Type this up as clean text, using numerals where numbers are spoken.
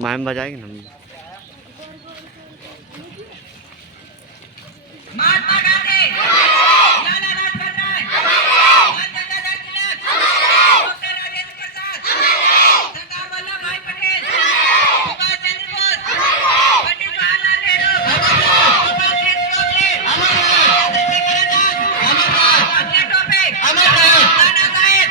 मायम बजाएंगे ना। महात्मा गांधी, लाला लाजपत राय, बाल गंगाधर तिलक, डॉक्टर राजेंद्र प्रसाद, सरदार वल्लभ भाई पटेल, सुभाष चंद्र बोस, पंडित जवाहरलाल नेहरू, गोपाल कृष्ण गोखले, चंद्रशेखर आजाद, अमर टोपे, नाना साहेब,